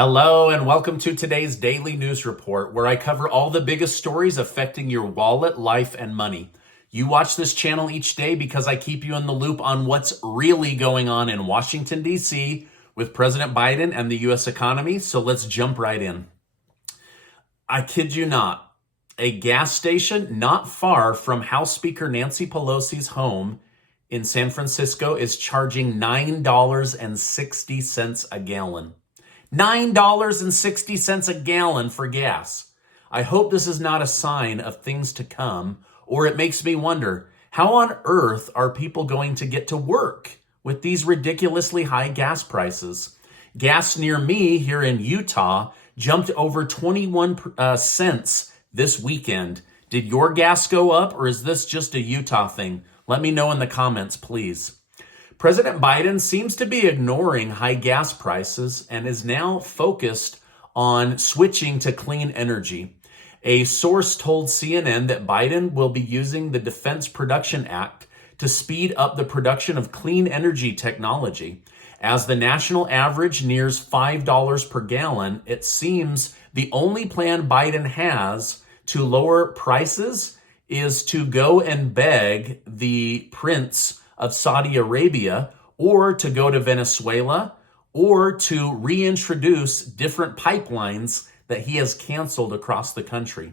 Hello, and welcome to today's daily news report, where I cover all the biggest stories affecting your wallet, life, and money. You watch this channel each day because I keep you in the loop on what's really going on in Washington, D.C. with President Biden and the U.S. economy, so let's jump right in. I kid you not, a gas station not far from House Speaker Nancy Pelosi's home in San Francisco is charging $9.60 a gallon. $9.60 a gallon for gas. I hope this is not a sign of things to come, or it makes me wonder, how on earth are people going to get to work with these ridiculously high gas prices? Gas near me here in Utah jumped over 21 cents this weekend. Did your gas go up, or is this just a Utah thing? Let me know in the comments, please. President Biden seems to be ignoring high gas prices and is now focused on switching to clean energy. A source told CNN that Biden will be using the Defense Production Act to speed up the production of clean energy technology. As the national average nears $5 per gallon, it seems the only plan Biden has to lower prices is to go and beg the prince of Saudi Arabia, or to go to Venezuela, or to reintroduce different pipelines that he has canceled across the country.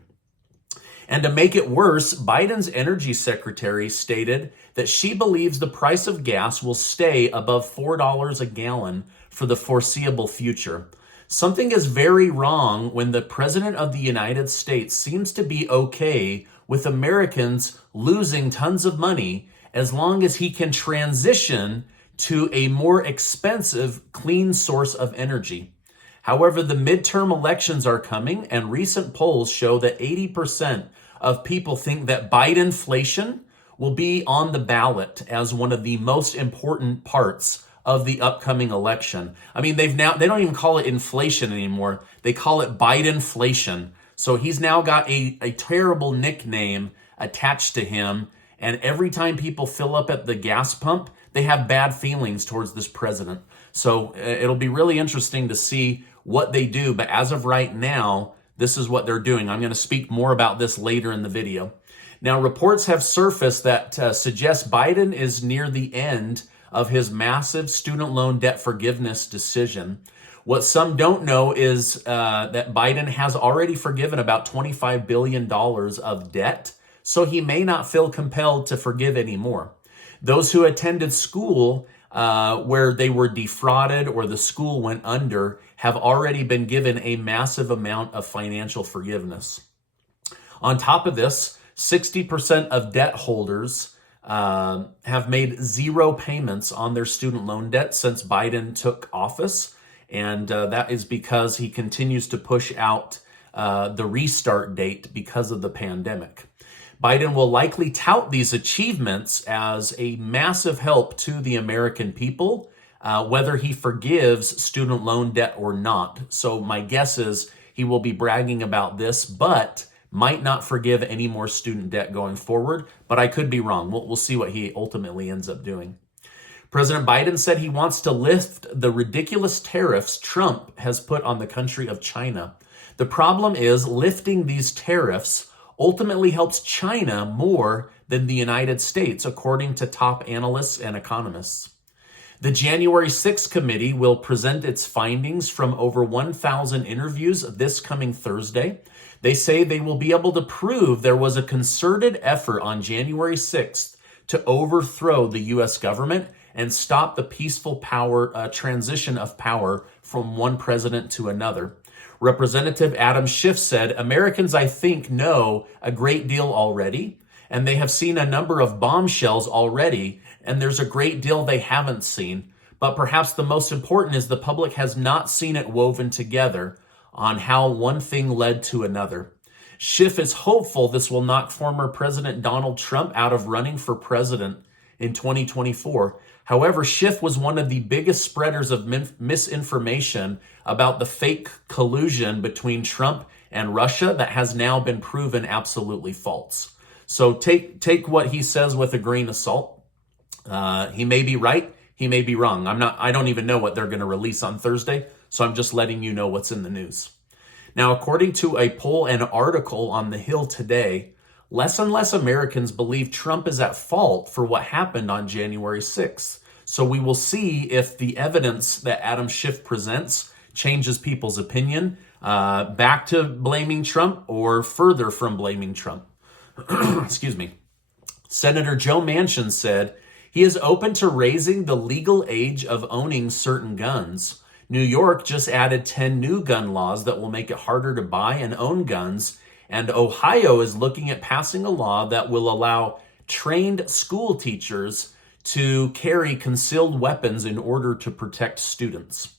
And to make it worse, Biden's energy secretary stated that she believes the price of gas will stay above $4 a gallon for the foreseeable future. Something is very wrong when the President of the United States seems to be okay with Americans losing tons of money as long as he can transition to a more expensive, clean source of energy. However, the midterm elections are coming, and recent polls show that 80% of people think that Bidenflation will be on the ballot as one of the most important parts of the upcoming election. I mean, they don't even call it inflation anymore. They call it Bidenflation. So he's now got a terrible nickname attached to him. And every time people fill up at the gas pump, they have bad feelings towards this president. So it'll be really interesting to see what they do. But as of right now, this is what they're doing. I'm going to speak more about this later in the video. Now, reports have surfaced that suggest Biden is near the end of his massive student loan debt forgiveness decision. What some don't know is that Biden has already forgiven about $25 billion of debt, so he may not feel compelled to forgive anymore. Those who attended school where they were defrauded or the school went under have already been given a massive amount of financial forgiveness. On top of this, 60% of debt holders have made zero payments on their student loan debt since Biden took office, and that is because he continues to push out the restart date because of the pandemic. Biden will likely tout these achievements as a massive help to the American people, whether he forgives student loan debt or not. So my guess is he will be bragging about this, but might not forgive any more student debt going forward. But I could be wrong. We'll see what he ultimately ends up doing. President Biden said he wants to lift the ridiculous tariffs Trump has put on the country of China. The problem is lifting these tariffs ultimately helps China more than the United States, according to top analysts and economists. The January 6th committee will present its findings from over 1,000 interviews this coming Thursday. They say they will be able to prove there was a concerted effort on January 6th to overthrow the U.S. government and stop the peaceful transition of power from one president to another. Representative Adam Schiff said, Americans, I think, know a great deal already, and they have seen a number of bombshells already, and there's a great deal they haven't seen. But perhaps the most important is the public has not seen it woven together on how one thing led to another. Schiff is hopeful this will knock former President Donald Trump out of running for president in 2024. However, Schiff was one of the biggest spreaders of misinformation about the fake collusion between Trump and Russia that has now been proven absolutely false. So take what he says with a grain of salt. He may be right. He may be wrong. I don't even know what they're going to release on Thursday. So I'm just letting you know what's in the news. Now, according to a poll and article on The Hill today, less and less Americans believe Trump is at fault for what happened on January 6th. So we will see if the evidence that Adam Schiff presents changes people's opinion back to blaming Trump or further from blaming Trump. Excuse me. Senator Joe Manchin said he is open to raising the legal age of owning certain guns. New York just added 10 new gun laws that will make it harder to buy and own guns. And Ohio is looking at passing a law that will allow trained school teachers to carry concealed weapons in order to protect students.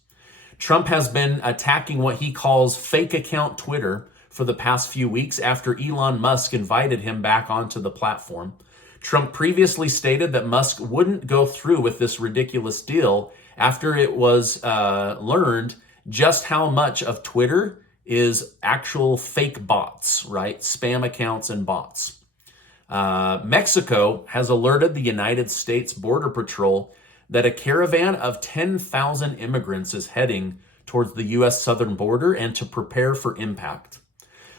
Trump has been attacking what he calls fake account Twitter for the past few weeks after Elon Musk invited him back onto the platform. Trump previously stated that Musk wouldn't go through with this ridiculous deal after it was learned just how much of Twitter is actual fake bots, right? Spam accounts and bots. Mexico has alerted the United States Border Patrol that a caravan of 10,000 immigrants is heading towards the U.S. southern border and to prepare for impact.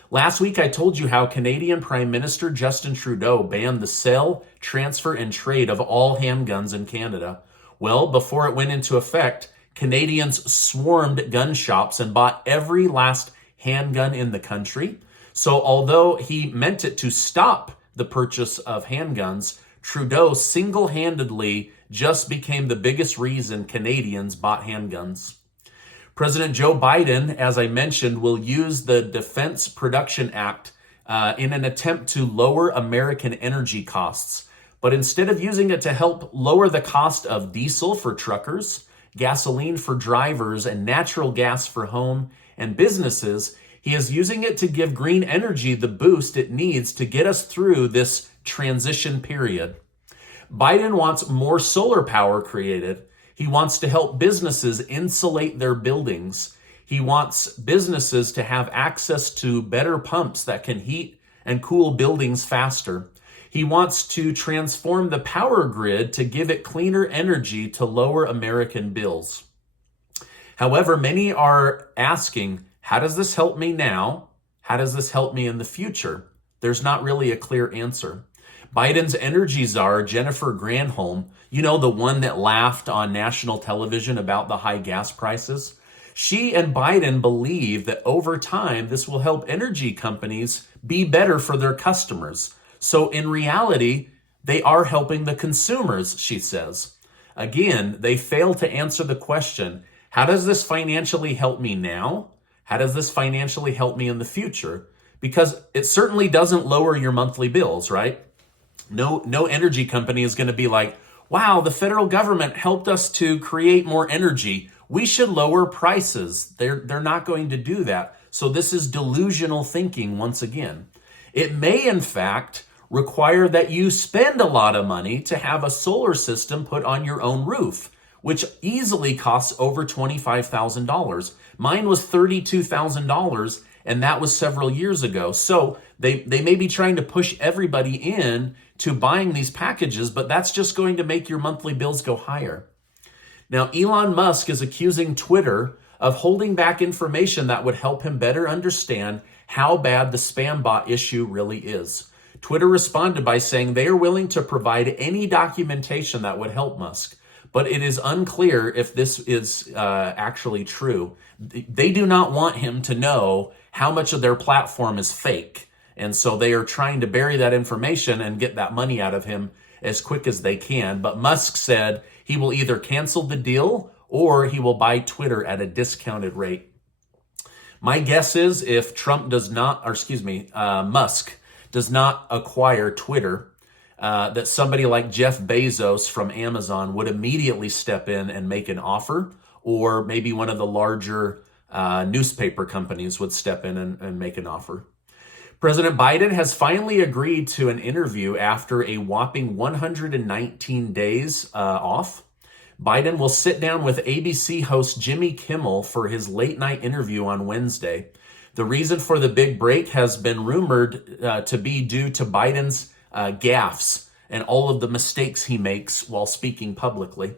Last week, I told you how Canadian Prime Minister Justin Trudeau banned the sale, transfer, and trade of all handguns in Canada. Well, before it went into effect, Canadians swarmed gun shops and bought every last handgun in the country. So although he meant it to stop the purchase of handguns, Trudeau single-handedly just became the biggest reason Canadians bought handguns. President Joe Biden, as I mentioned, will use the Defense Production Act in an attempt to lower American energy costs. But instead of using it to help lower the cost of diesel for truckers, gasoline for drivers, and natural gas for home and businesses, he is using it to give green energy the boost it needs to get us through this transition period. Biden wants more solar power created. He wants to help businesses insulate their buildings. He wants businesses to have access to better pumps that can heat and cool buildings faster. He wants to transform the power grid to give it cleaner energy to lower American bills. However, many are asking, how does this help me now? How does this help me in the future? There's not really a clear answer. Biden's energy czar, Jennifer Granholm, you know, the one that laughed on national television about the high gas prices, she and Biden believe that over time, this will help energy companies be better for their customers. So in reality, they are helping the consumers, she says. Again, they fail to answer the question, how does this financially help me now? How does this financially help me in the future? Because it certainly doesn't lower your monthly bills, right? No energy company is going to be like, wow, the federal government helped us to create more energy. We should lower prices. They're not going to do that. So this is delusional thinking once again. It may, in fact, require that you spend a lot of money to have a solar system put on your own roof, which easily costs over $25,000. Mine was $32,000, and that was several years ago. So they may be trying to push everybody in to buying these packages, but that's just going to make your monthly bills go higher. Now, Elon Musk is accusing Twitter of holding back information that would help him better understand how bad the spam bot issue really is. Twitter responded by saying they are willing to provide any documentation that would help Musk, but it is unclear if this is actually true. They do not want him to know how much of their platform is fake. And so they are trying to bury that information and get that money out of him as quick as they can. But Musk said he will either cancel the deal or he will buy Twitter at a discounted rate. My guess is if Musk does not acquire Twitter, that somebody like Jeff Bezos from Amazon would immediately step in and make an offer, or maybe one of the larger newspaper companies would step in and make an offer. President Biden has finally agreed to an interview after a whopping 119 days off. Biden will sit down with ABC host Jimmy Kimmel for his late night interview on Wednesday. The reason for the big break has been rumored to be due to Biden's gaffes and all of the mistakes he makes while speaking publicly.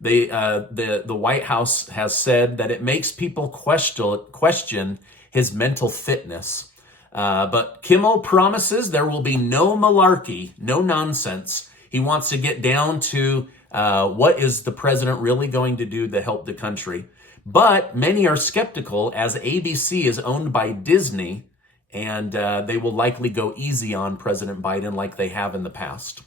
The White House has said that it makes people question his mental fitness. But Kimmel promises there will be no malarkey, no nonsense. He wants to get down to what is the president really going to do to help the country. But many are skeptical, as ABC is owned by Disney, and they will likely go easy on President Biden like they have in the past.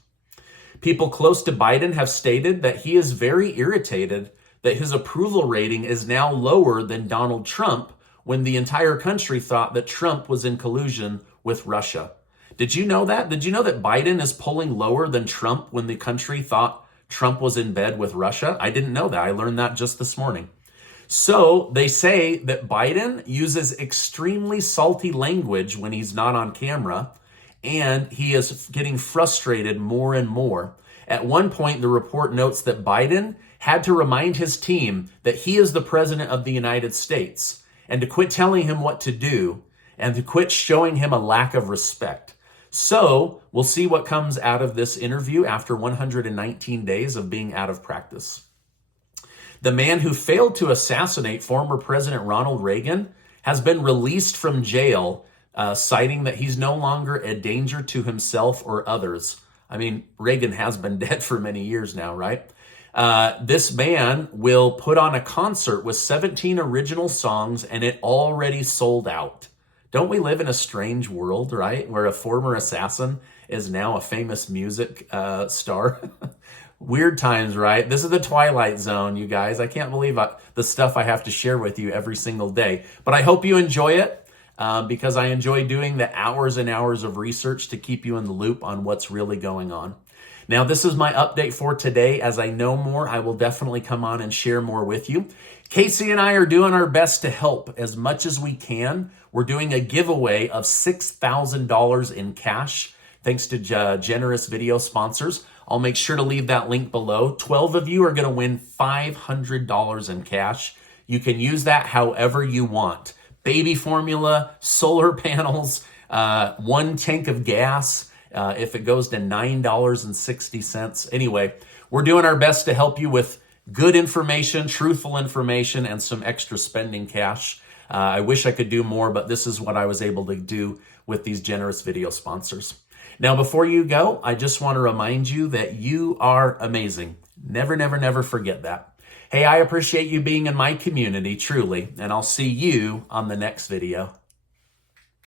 People close to Biden have stated that he is very irritated that his approval rating is now lower than Donald Trump, when the entire country thought that Trump was in collusion with Russia. Did you know that? Did you know that Biden is polling lower than Trump when the country thought Trump was in bed with Russia? I didn't know that. I learned that just this morning. So they say that Biden uses extremely salty language when he's not on camera, and he is getting frustrated more and more. At one point, the report notes that Biden had to remind his team that he is the president of the United States, and to quit telling him what to do, and to quit showing him a lack of respect. So we'll see what comes out of this interview after 119 days of being out of practice. The man who failed to assassinate former President Ronald Reagan has been released from jail, citing that he's no longer a danger to himself or others. I mean, Reagan has been dead for many years now, right? This man will put on a concert with 17 original songs, and it already sold out. Don't we live in a strange world, right? Where a former assassin is now a famous music star. Weird times, right? This is the Twilight Zone, you guys. I can't believe the stuff I have to share with you every single day. But I hope you enjoy it because I enjoy doing the hours and hours of research to keep you in the loop on what's really going on. Now, this is my update for today. As I know more, I will definitely come on and share more with you. Casey and I are doing our best to help as much as we can. We're doing a giveaway of $6,000 in cash, thanks to generous video sponsors. I'll make sure to leave that link below. 12 of you are going to win $500 in cash. You can use that however you want. Baby formula, solar panels, 1 tank of gas, if it goes to $9.60. Anyway, we're doing our best to help you with good information, truthful information, and some extra spending cash. I wish I could do more, but this is what I was able to do with these generous video sponsors. Now, before you go, I just want to remind you that you are amazing. Never, never, never forget that. Hey, I appreciate you being in my community, truly, and I'll see you on the next video.